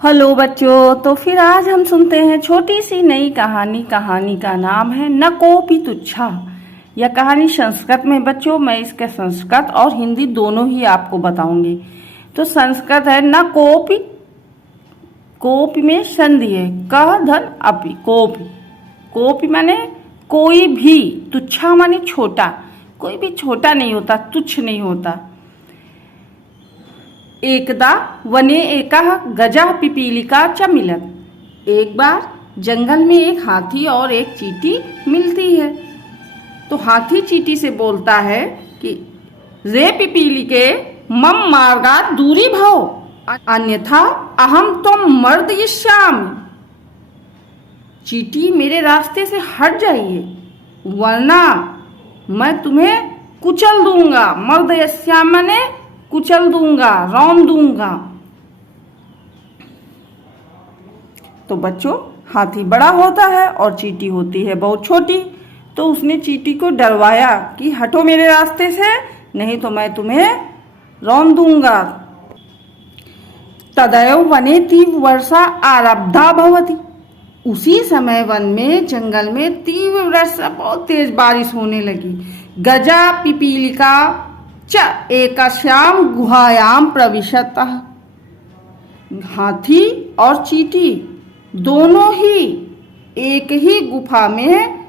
Hello बच्चों, तो फिर आज हम सुनते हैं छोटी सी नई कहानी। कहानी का नाम है न कोपी तुच्छा। यह कहानी संस्कृत में बच्चों, मैं इसके संस्कृत और हिंदी दोनों ही आपको बताऊंगी। तो संस्कृत है न कोपी, कोपी में संधि है, क धन अपि, कोपी। कोपी माने कोई भी, तुच्छा माने छोटा, कोई भी छोटा नहीं होता, तुच्छ नहीं होता। एकदा वने एकः गजः पिपीलिका च मिलत। एक बार जंगल में एक हाथी और एक चींटी मिलती है। तो हाथी चींटी से बोलता है कि रे पिपीलिके मम मार्गात् दूरी भव, अन्यथा अहम त्वं मर्दयिष्यामि। चींटी, मेरे रास्ते से हट जाइए, वरना मैं तुम्हें कुचल दूंगा। मर्दयिष्यामि माने कुचल दूंगा, रौंद दूंगा। तो बच्चों, हाथी बड़ा होता है और चींटी होती है बहुत छोटी। तो उसने चींटी को डरवाया कि हटो मेरे रास्ते से, नहीं तो मैं तुम्हें रौंद दूंगा। तदैव वने तीव्र वर्षा आरब्धा भवति। उसी समय वन में, जंगल में तीव्र वर्षा, बहुत तेज बारिश होने लगी। गजा पिपीलिका च एकस्याम गुहायाम प्रविशतः। हाथी और चींटी दोनों ही एक ही गुफा में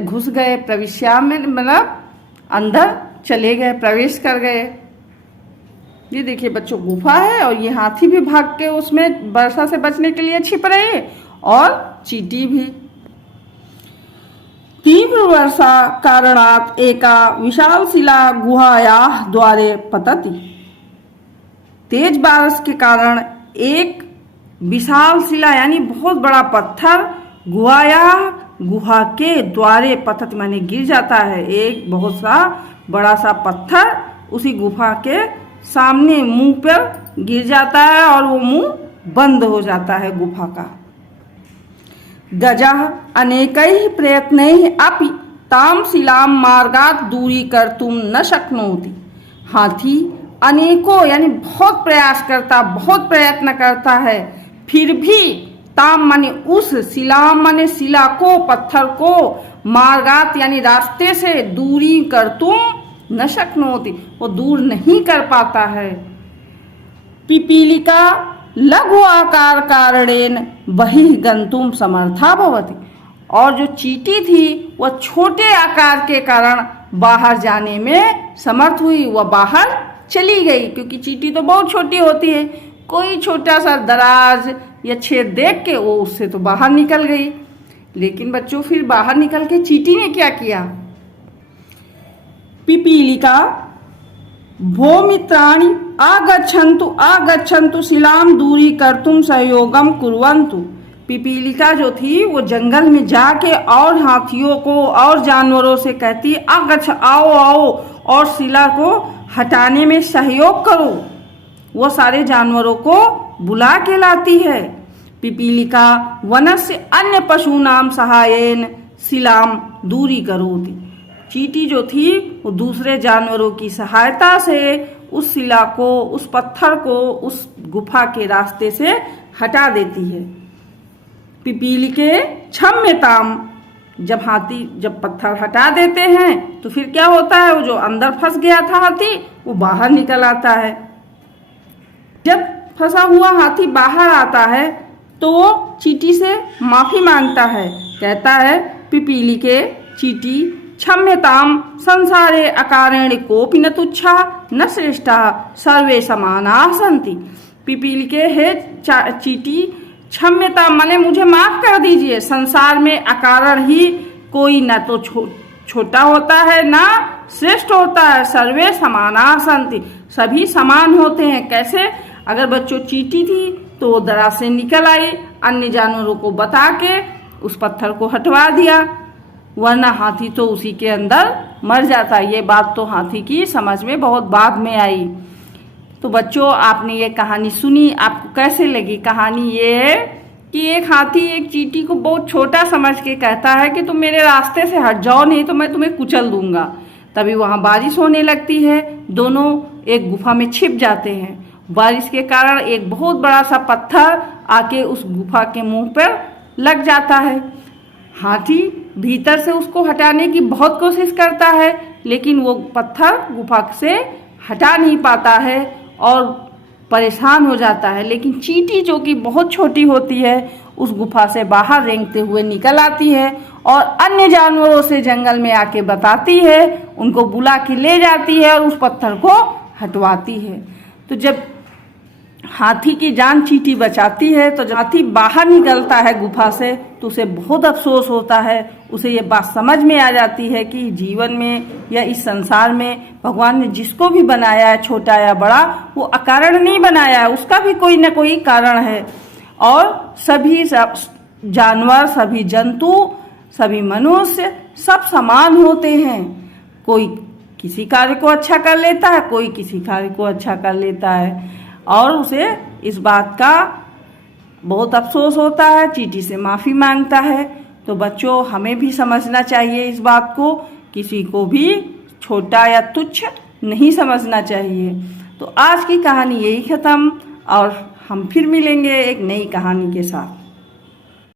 घुस गए। प्रविश्याम में मतलब अंदर चले गए, प्रवेश कर गए। ये देखिए बच्चों, गुफा है और ये हाथी भी भाग के उसमें वर्षा से बचने के लिए छिप रहे हैं और चींटी भी। तीव्र वर्षा कारणात् एका विशाल शिला गुहायाः द्वारे पतति। तेज बारिश के कारण एक विशाल शिला यानी बहुत बड़ा पत्थर गुहा के द्वारे पतति माने गिर जाता है। एक बहुत सा बड़ा सा पत्थर उसी गुफा के सामने मुंह पर गिर जाता है और वो मुंह बंद हो जाता है गुफा का। गजः अनेकैः प्रयत्नैः अपि तां शिलां मार्गात् दूरीकर्तुं न शक्नोति। हाथी अनेकों यानी बहुत प्रयास करता, बहुत प्रयत्न करता है, फिर भी ताम माने उस, शिलां माने शिला को, पत्थर को, मार्गात यानी रास्ते से, दूरी कर्तुं न शक्नोति, वो दूर नहीं कर पाता है। पिपीलिका लघु आकार कारणेन बहिः गंतुम समर्था भवति। और जो चींटी थी वह छोटे आकार के कारण बाहर जाने में समर्थ हुई, वह बाहर चली गई। क्योंकि चींटी तो बहुत छोटी होती है, कोई छोटा सा दराज या छेद देख के वो उससे तो बाहर निकल गई। लेकिन बच्चों, फिर बाहर निकल के चींटी ने क्या किया? पिपीलिका भो मित्राणि आगच्छन्तु शिलां दूरी कर्तुम सहयोगम कुर्वन्तु। पिपीलिका जो थी वो जंगल में जाके और हाथियों को और जानवरों से कहती, आगच्छ, आओ आओ और शिला को हटाने में सहयोग करो। वो सारे जानवरों को बुला के लाती है। पिपीलिका वनस्य अन्य पशूनां सहायेन शिलां दूरी करोति। चींटी जो थी वो दूसरे जानवरों की सहायता से उस शिला को, उस पत्थर को उस गुफा के रास्ते से हटा देती है। पिपीलिके क्षम्यताम। जब पत्थर हटा देते हैं तो फिर क्या होता है? वो जो अंदर फंस गया था हाथी, वो बाहर निकल आता है। जब फंसा हुआ हाथी बाहर आता है तो वो चींटी से माफी मांगता है, कहता है पिपीलिके चींटी क्षम्यताम संसारे अकारेण कोपि न तुच्छा न श्रेष्ठा सर्वे समानाः सन्ति। पिपीलिके है चींटी, क्षम्यता माने मुझे माफ कर दीजिए। संसार में अकारण ही कोई न तो छोटा होता है ना श्रेष्ठ होता है। सर्वे समानाः सन्ति, सभी समान होते हैं। कैसे? अगर बच्चों चींटी थी तो वो दराज से निकल आई, अन्य जानवरों को बता के उस पत्थर को हटवा दिया, वरना हाथी तो उसी के अंदर मर जाता। ये बात तो हाथी की समझ में बहुत बाद में आई। तो बच्चों, आपने ये कहानी सुनी, आपको कैसे लगी कहानी? ये है कि एक हाथी एक चींटी को बहुत छोटा समझ के कहता है कि तुम मेरे रास्ते से हट जाओ, नहीं तो मैं तुम्हें कुचल दूंगा। तभी वहाँ बारिश होने लगती है, दोनों एक गुफा में छिप जाते हैं। बारिश के कारण एक बहुत बड़ा सा पत्थर आके उस गुफा के मुंह पर लग जाता है। हाथी भीतर से उसको हटाने की बहुत कोशिश करता है, लेकिन वो पत्थर गुफा से हटा नहीं पाता है और परेशान हो जाता है। लेकिन चींटी जो कि बहुत छोटी होती है, उस गुफा से बाहर रेंगते हुए निकल आती है और अन्य जानवरों से जंगल में आके बताती है, उनको बुला के ले जाती है और उस पत्थर को हटवाती है। तो जब हाथी की जान चींटी बचाती है, तो जब हाथी बाहर निकलता है गुफा से, तो उसे बहुत अफसोस होता है। उसे ये बात समझ में आ जाती है कि जीवन में या इस संसार में भगवान ने जिसको भी बनाया है, छोटा या बड़ा, वो अकारण नहीं बनाया है, उसका भी कोई न कोई कारण है। और सभी जानवर, सभी जंतु, सभी मनुष्य सब समान होते हैं। कोई किसी कार्य को अच्छा कर लेता है, कोई किसी कार्य को अच्छा कर लेता है, और उसे इस बात का बहुत अफसोस होता है, चींटी से माफ़ी मांगता है। तो बच्चों, हमें भी समझना चाहिए इस बात को, किसी को भी छोटा या तुच्छ नहीं समझना चाहिए। तो आज की कहानी यही ख़त्म, और हम फिर मिलेंगे एक नई कहानी के साथ।